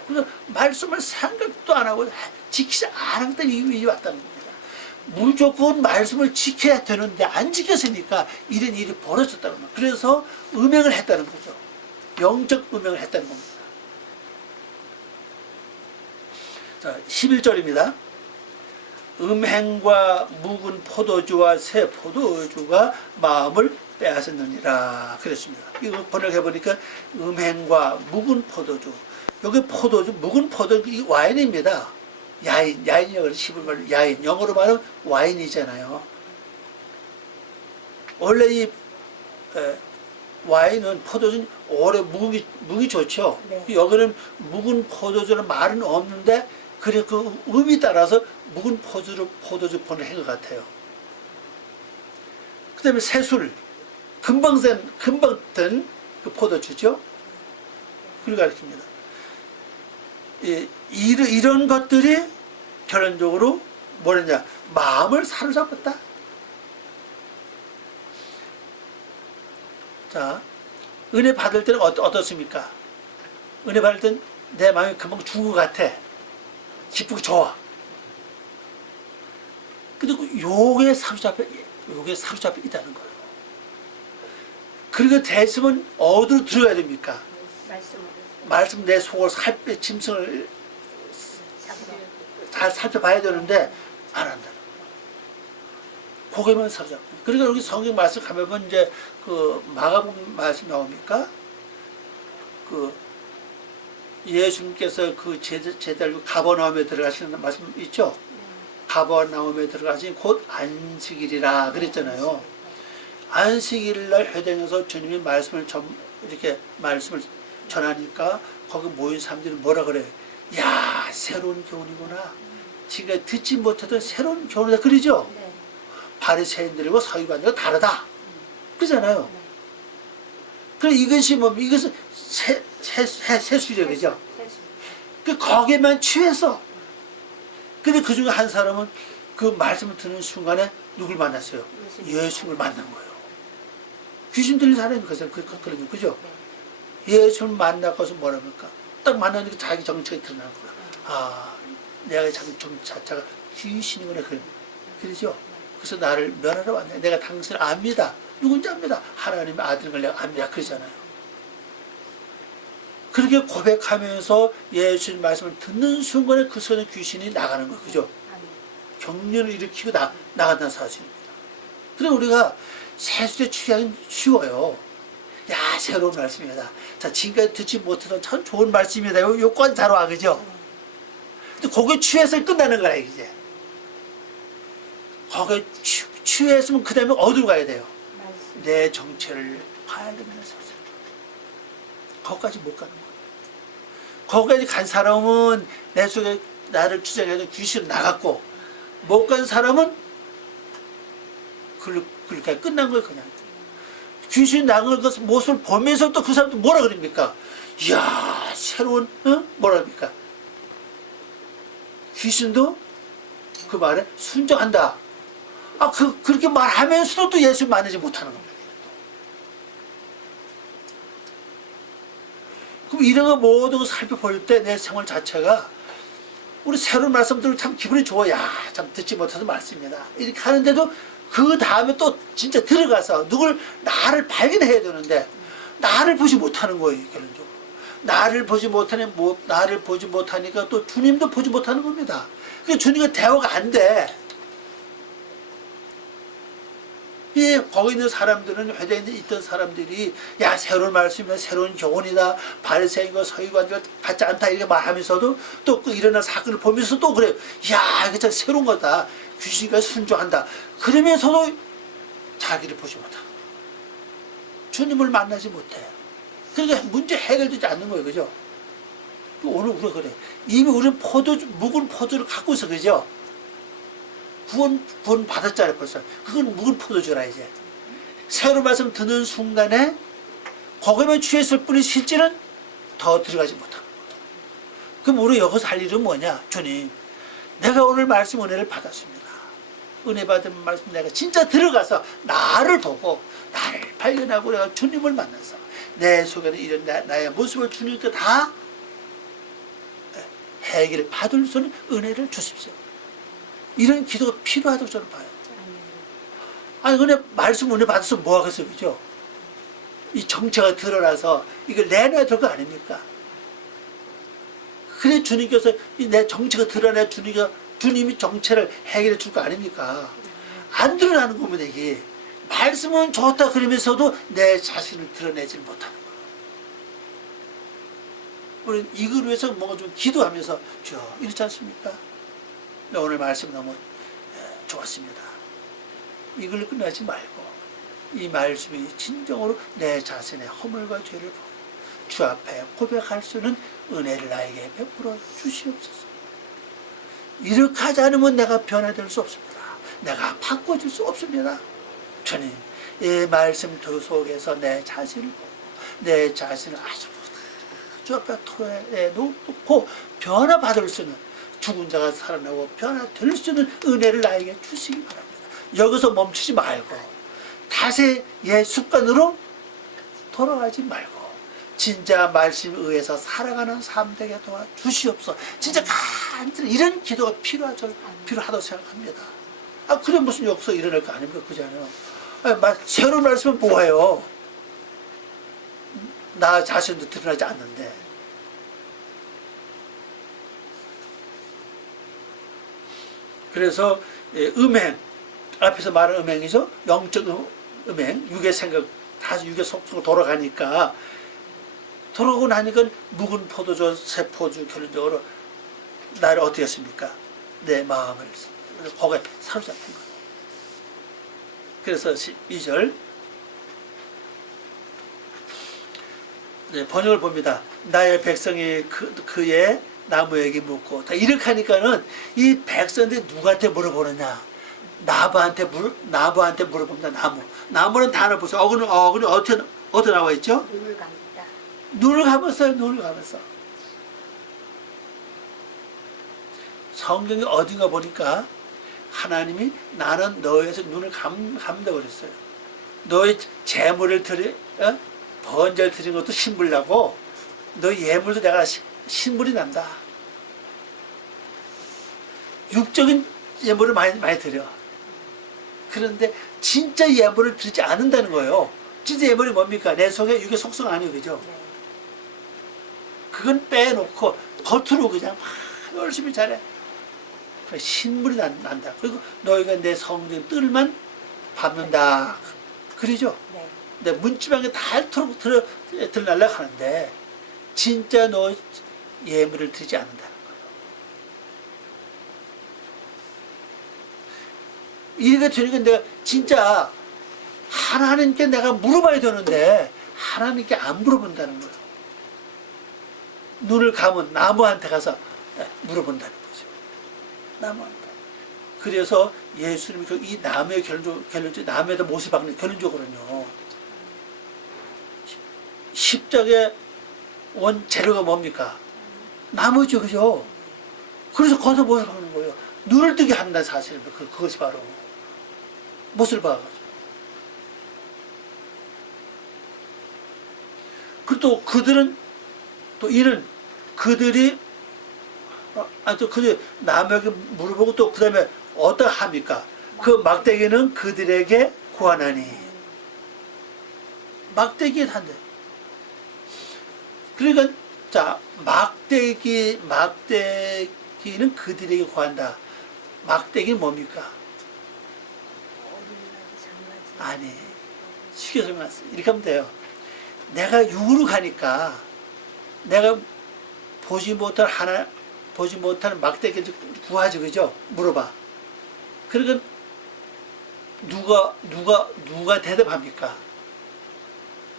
그래서 말씀을 생각도 안 하고 지키지 않았기 때문에 이 왔다는 겁니다. 무조건 말씀을 지켜야 되는데 안 지켰으니까 이런 일이 벌어졌다는 거예요. 그래서 음행을 했다는 거죠. 영적 음행을 했다는 겁니다. 자, 11절입니다. 음행과 묵은 포도주와 새 포도주가 마음을 빼앗았느니라 그랬습니다. 이거 번역해보니까 음행과 묵은 포도주. 여기 포도주, 묵은 포도주, 이 와인입니다. 야인이라고 해서 히브리 말로 야인. 영어로 말하면 와인이잖아요. 원래 이 와인은 포도주는 오래 묵이 좋죠. 네. 여기는 묵은 포도주는 말은 없는데 그래 그 의미 따라서 묵은 포도주 번역한 것 같아요. 그 다음에 새술, 금방 든 그 포도주죠. 그걸 가리킵니다. 이런 것들이 결론적으로 뭐랬냐? 마음을 사로잡았다. 자, 은혜 받을 때는 어떻습니까? 은혜 받을 땐 내 마음이 금방 죽은 것 같아. 기쁘고 좋아. 그리고 요게 사로잡혀 있다는 거예요. 그리고 대심은 어디로 들어가야 됩니까? 말씀으로. 말씀 내 속을 짐승을 잘 살펴봐야 되는데 안 한다는 거예요. 고개만 사로잡고. 그러니까 여기 성경 말씀 가면 이제 그 마가복음 말씀 나옵니까? 그 예수님께서 그 제자들 가버나움에 들어가시는 말씀 있죠? 가버나움에 들어가신 곧 안식일이라 그랬잖아요. 안식일 날 회당에서 주님이 이렇게 말씀을 전하니까 거기 모인 사람들이 뭐라 그래요? 야, 새로운 교훈이구나. 지금 듣지 못하던 새로운 교훈이다. 그러죠? 네. 바리새인들과 서기관들과 다르다. 그러잖아요. 그럼 이것이 이것은 세수죠, 그죠? 그 거기에만 취해서. 근데 그 중에 한 사람은 그 말씀을 듣는 순간에 누굴 만났어요? 예수님을 만난 거예요. 귀신 들린 사람이 그러죠, 그죠? 예수를 만나고서 뭐랍니까? 딱 만나니까 자기 정체가 드러나는 거야. 아, 내가 자기 정체가 귀신이구나, 그러죠? 그래서 나를 면하러 왔네. 내가 당신을 압니다. 누군지 압니다. 하나님의 아들인 걸 내가 압니다. 그러잖아요. 그렇게 고백하면서 예수님 말씀을 듣는 순간에 그 손에 귀신이 나가는 거예요. 그죠? 경련을 일으키고 나간다는 사실입니다. 그래서 우리가 세수에 취하기는 쉬워요. 야, 새로운 말씀이다. 자, 지금까지 듣지 못하던 참 좋은 말씀이다. 요건 잘 와, 그죠? 근데 거기에 취해서 끝나는 거야, 이제. 거기에 취했으면 그 다음에 어디로 가야 돼요? 내 정체를 봐야 된다는 사실. 거기까지 못 가는 거예요. 거기까지 간 사람은 내 속에 나를 주장해서 귀신으로 나갔고, 못 간 사람은 그렇게 끝난 거예요, 그냥. 귀신 나간 것 모습을 보면서 또 그 사람도 뭐라 그럽니까? 이야, 새로운, 뭐라 합니까? 귀신도 그 말에 순종한다. 아, 그렇게 말하면서도 또 예수 만나지 못하는 겁니다. 그럼 이런 거 모든 거 살펴볼 때 내 생활 자체가 우리 새로운 말씀 들으면 참 기분이 좋아. 야, 참 듣지 못해서 말씀입니다. 이렇게 하는데도 그 다음에 또 진짜 들어가서 나를 발견해야 되는데 나를 보지 못하는 거예요, 결론적으로. 나를 보지 못하니까 또 주님도 보지 못하는 겁니다. 그러니까 주님과 대화가 안 돼. 예, 거기 있는 사람들은 회당에 있던 사람들이 야, 새로운 말씀이다, 새로운 교훈이다, 바리새인과 서기관들 같지 않다 이렇게 말하면서도 또 그 일어난 사건을 보면서 또 그래요. 야, 이거 참 새로운 거다. 귀신과 순종한다. 그러면서도 자기를 보지 못하고 주님을 만나지 못해. 그러니까 문제 해결되지 않는 거예요, 그죠? 오늘 우리가 그래. 이미 우리는 묵은 포도를 갖고 있어, 그죠? 구원 받았잖아요, 벌써. 그건 묵은 포도주라, 이제. 새로운 말씀 듣는 순간에 거기만 취했을 뿐이 실제는 더 들어가지 못하는 거예요. 그럼 우리 여기서 할 일은 뭐냐? 주님, 내가 오늘 말씀 은혜를 받았습니다. 은혜 받은 말씀 내가 진짜 들어가서 나를 보고 나를 발견하고 내가 주님을 만나서 내 속에는 이런 나의 모습을 주님께 다 해결을 받을 수 있는 은혜를 주십시오. 이런 기도가 필요하다고 저는 봐요. 아니, 근데 말씀 은혜 받아서 뭐 하겠어요, 그죠? 이 정체가 드러나서 이걸 내놔야 될 거 아닙니까? 그래 주님께서 내 정체가 드러나야 주님이 정체를 해결해 줄 거 아닙니까? 안 드러나는 겁니다, 이게. 말씀은 좋다 그러면서도 내 자신을 드러내지 못하는 거예요. 우리는 이걸 위해서 뭔가 좀 기도하면서 주여, 이렇지 않습니까? 오늘 말씀 너무 좋았습니다. 이걸 끝나지 말고 이 말씀이 진정으로 내 자신의 허물과 죄를 보고 주 앞에 고백할 수 있는 은혜를 나에게 베풀어 주시옵소서. 이렇게 하지 않으면 내가 변화될 수 없습니다. 내가 바꿔줄 수 없습니다. 주님, 이 말씀 속에서 내 자신을 보고 내 자신을 아주 주 앞에 토해 놓고 변화받을 수 있는 죽은 자가 살아나고 변화될 수 있는 은혜를 나에게 주시기 바랍니다. 여기서 멈추지 말고 다시 옛 습관으로 돌아가지 말고 진짜 말씀에 의해서 살아가는 삶 되게 도와주시옵소서. 진짜 간절히 이런 기도가 필요하다고 생각합니다. 그래 무슨 역사 일어날 거 아닙니까? 그잖아요. 새로운 말씀은 뭐예요? 나 자신도 드러나지 않는데. 그래서 음행, 앞에서 말한 음행이죠. 영적 음행, 육의 생각, 다시 육의 속으로 돌아가니까 돌아오고 나니까 묵은 포도주, 새 포주 결론적으로 나를 어떻게 했습니까? 내 마음을 거기에 사로잡힌 거예요. 그래서 2절 번역을 봅니다. 나의 백성이 그의 나무에게 묻고 이렇게 하니까는 이 백성들이 누구한테 물어보느냐? 나무한테 물어봅니다. 나무는 단어 보세요. 어근이 어떻게 나와 있죠? 눈을 감다. 눈을 감았어요. 눈을 감았어. 성경에 어딘가 보니까 하나님이 나는 너에서 눈을 감다고 그랬어요. 너의 재물을 번제를 드린 것도 신불나고 너의 예물도 내가 신불이 난다. 육적인 예물을 많이 드려. 그런데 진짜 예물을 드리지 않는다는 거예요. 진짜 예물이 뭡니까? 내 속에 육의 속성 아니에요. 그죠? 그건 빼놓고 겉으로 그냥 막 열심히 잘해. 신물이 난다. 그리고 너희가 내 성전 뜰만 밟는다. 그러죠? 네. 근데 문지방에 닳도록 드러나려고 하는데 진짜 너 예물을 드리지 않는다는 거예요. 이래가 되니까 내가 진짜 하나님께 내가 물어봐야 되는데 하나님께 안 물어본다는 거예요. 눈을 감은 나무한테 가서 물어본다는 거죠. 나무한테. 그래서 예수님이 이 나무의 결론적으로 나무에다 못을 박는 결론적으로는요. 십자가의 원재료가 뭡니까? 나무죠, 그죠? 그래서 거기서 못을 박는 거예요. 눈을 뜨게 한다는 사실입니다. 그것이 바로 못을 박아가지고. 그리고 또 그들은 또 이는 그들이 또 그들이 남에게 물어보고 또 그 다음에 어떠 합니까? 그 막대기는 그들에게 구하나니 막대기에 한대. 그러니까 자 막대기는 그들에게 구한다. 막대기는 뭡니까? 아니 쉽게 설명했어요. 이렇게 하면 돼요. 내가 육으로 가니까 내가 보지 못할 막대기 구하지, 그죠? 물어봐. 그러니까 누가 대답합니까?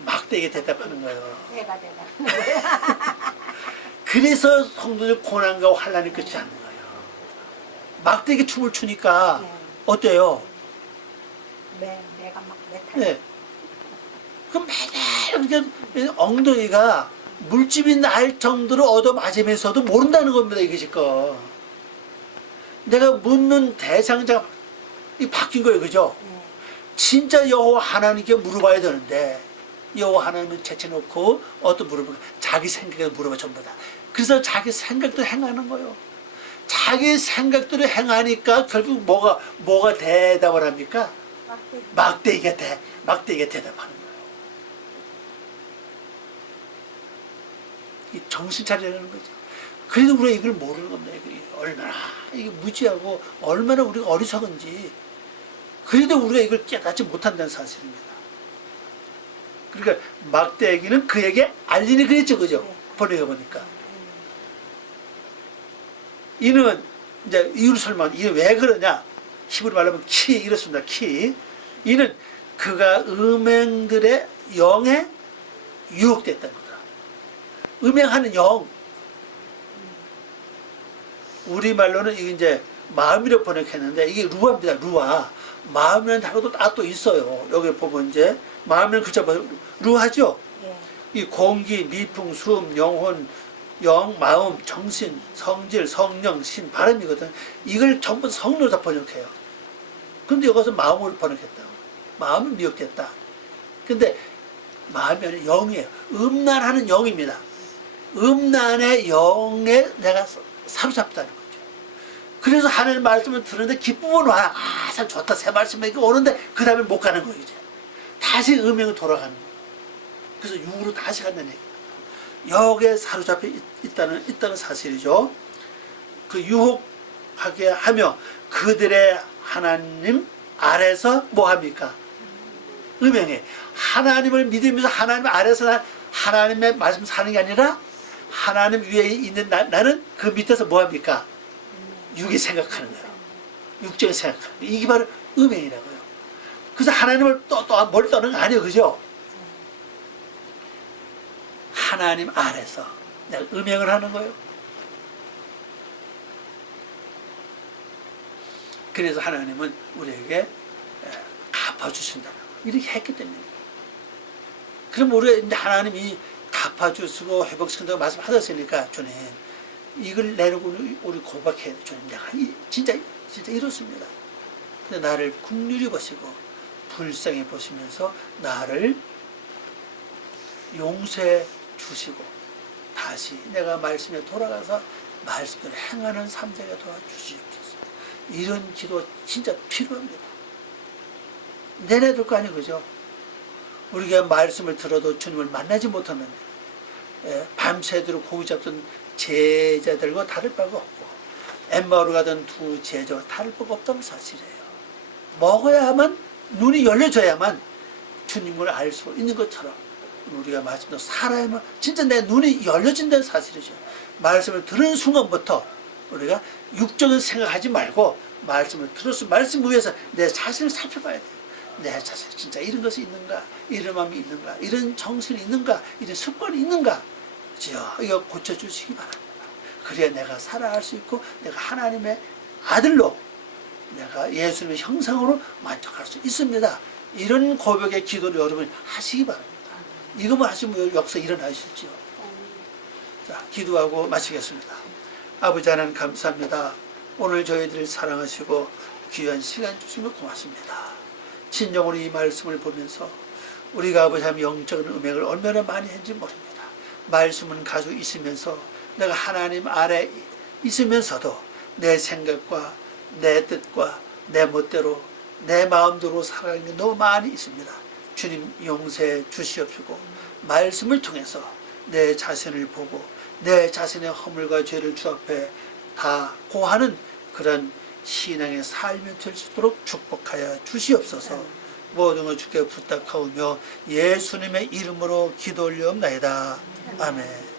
막대기 대답하는 거예요. 내가 대답. 그래서 성도들 고난과 환난이 끝이 않는 거예요. 막대기 춤을 추니까 어때요? 내가 막 네. 그럼 매달 엉덩이가 물집이 날 정도로 얻어맞으면서도 모른다는 겁니다. 이게 거. 내가 묻는 대상자가 바뀐 거예요. 그죠? 진짜 여호와 하나님께 물어봐야 되는데 여호와 하나님은 제쳐놓고 어떤 물어보고 자기 생각에 물어봐 전부 다. 그래서 자기 생각대로 행하는 거예요. 자기 생각대로 행하니까 결국 뭐가 대답을 합니까? 막대기가 대답하는 거예요. 이 정신 차리라는 거죠. 그래도 우리가 이걸 모르는 겁니다. 얼마나 이게 무지하고 얼마나 우리가 어리석은지. 그래도 우리가 이걸 깨닫지 못한다는 사실입니다. 그러니까 막대기는 그에게 알리니 그랬죠, 그죠? 번역해 보니까. 이는 이제 이유를 설명. 이게 왜 그러냐? 히브리 말로 하면 이렇습니다. 이는 그가 음행들의 영에 유혹됐다는 거다. 음행하는 영. 우리 말로는 이게 이제 마음이라고 번역했는데 이게 루아입니다. 루아. 마음이라는 단어도 또 있어요. 여기 보면 이제 마음이라는 글자 루아죠. 이 공기, 미풍, 숨, 영혼, 영, 마음, 정신, 성질, 성령, 신, 발음이거든. 이걸 전부 성령으로 다 번역해요. 근데 여기서 마음으로 번역했다고. 마음은 미혹됐다. 근데 마음이 아니라 영이에요. 음란하는 영입니다. 음란의 영에 내가 사로잡다는 거죠. 그래서 하나님 말씀을 들었는데 기쁨은 와. 아, 참 좋다. 새 말씀이 오는데 그 다음에 못 가는 거예요. 이제. 다시 음행으로 돌아가는 거예요. 그래서 육으로 다시 간다는 얘기입니다. 여기에 사로잡혀 있다는 사실이죠. 그 유혹하게 하며 그들의 하나님 아래서 뭐 합니까? 음행해. 하나님을 믿으면서 하나님 아래서 하나님의 말씀 사는 게 아니라 하나님 위에 있는 나는 그 밑에서 뭐 합니까? 육이 생각하는 거예요. 육적인 생각하는 거예요. 이게 바로 음행이라고요. 그래서 하나님을 또 멀리 떠는 거 아니에요. 그죠? 하나님 아래서 내가 음행을 하는 거예요. 그래서 하나님은 우리에게 갚아주신다는 거예요. 이렇게 했기 때문에. 그럼 우리가 이제 하나님이 갚아주시고 회복시킨다고 말씀하셨으니까 주님 이걸 내놓고 우리 고백해야 돼. 주님 내가 진짜 이렇습니다. 근데 나를 긍휼히 보시고 불쌍히 보시면서 나를 용서해 주시고 다시 내가 말씀에 돌아가서 말씀대로 행하는 삶 되게 도와주시옵소서. 이런 기도 진짜 필요합니다. 내내 될 거 아니에요. 그죠? 우리가 말씀을 들어도 주님을 만나지 못하면 밤새도록 고기 잡던 제자들과 다를 바가 없고 엠마오로 가던 두 제자와 다를 바가 없다는 사실이에요. 먹어야만 눈이 열려져야만 주님을 알 수 있는 것처럼 우리가 말씀대로 살아야만 진짜 내 눈이 열려진다는 사실이죠. 말씀을 들은 순간부터 우리가 육적인 생각하지 말고 말씀을 들었으면 말씀 위해서 내 자신을 살펴봐야 돼요. 내 자신 진짜 이런 것이 있는가, 이런 마음이 있는가, 이런 정신이 있는가, 이런 습관이 있는가, 이거 고쳐주시기 바랍니다. 그래야 내가 살아갈 수 있고 내가 하나님의 아들로 내가 예수님의 형상으로 만족할 수 있습니다. 이런 고백의 기도를 여러분 하시기 바랍니다. 이것만 하시면 역사 일어나시죠. 자, 기도하고 마치겠습니다. 아버지 하나님 감사합니다. 오늘 저희들을 사랑하시고 귀한 시간 주시면 고맙습니다. 친정으로 이 말씀을 보면서 우리가 아버지 하나님 영적인 음행을 얼마나 많이 했는지 모릅니다. 말씀은 가지고 있으면서 내가 하나님 아래 있으면서도 내 생각과 내 뜻과 내 멋대로 내 마음대로 살아가는 게 너무 많이 있습니다. 주님 용서해 주시옵시고 말씀을 통해서 내 자신을 보고 내 자신의 허물과 죄를 주 앞에 다 고하는 그런 신앙의 삶이 될 수 있도록 축복하여 주시옵소서. 모든 것 주께 부탁하오며 예수님의 이름으로 기도 올리옵나이다. 아멘.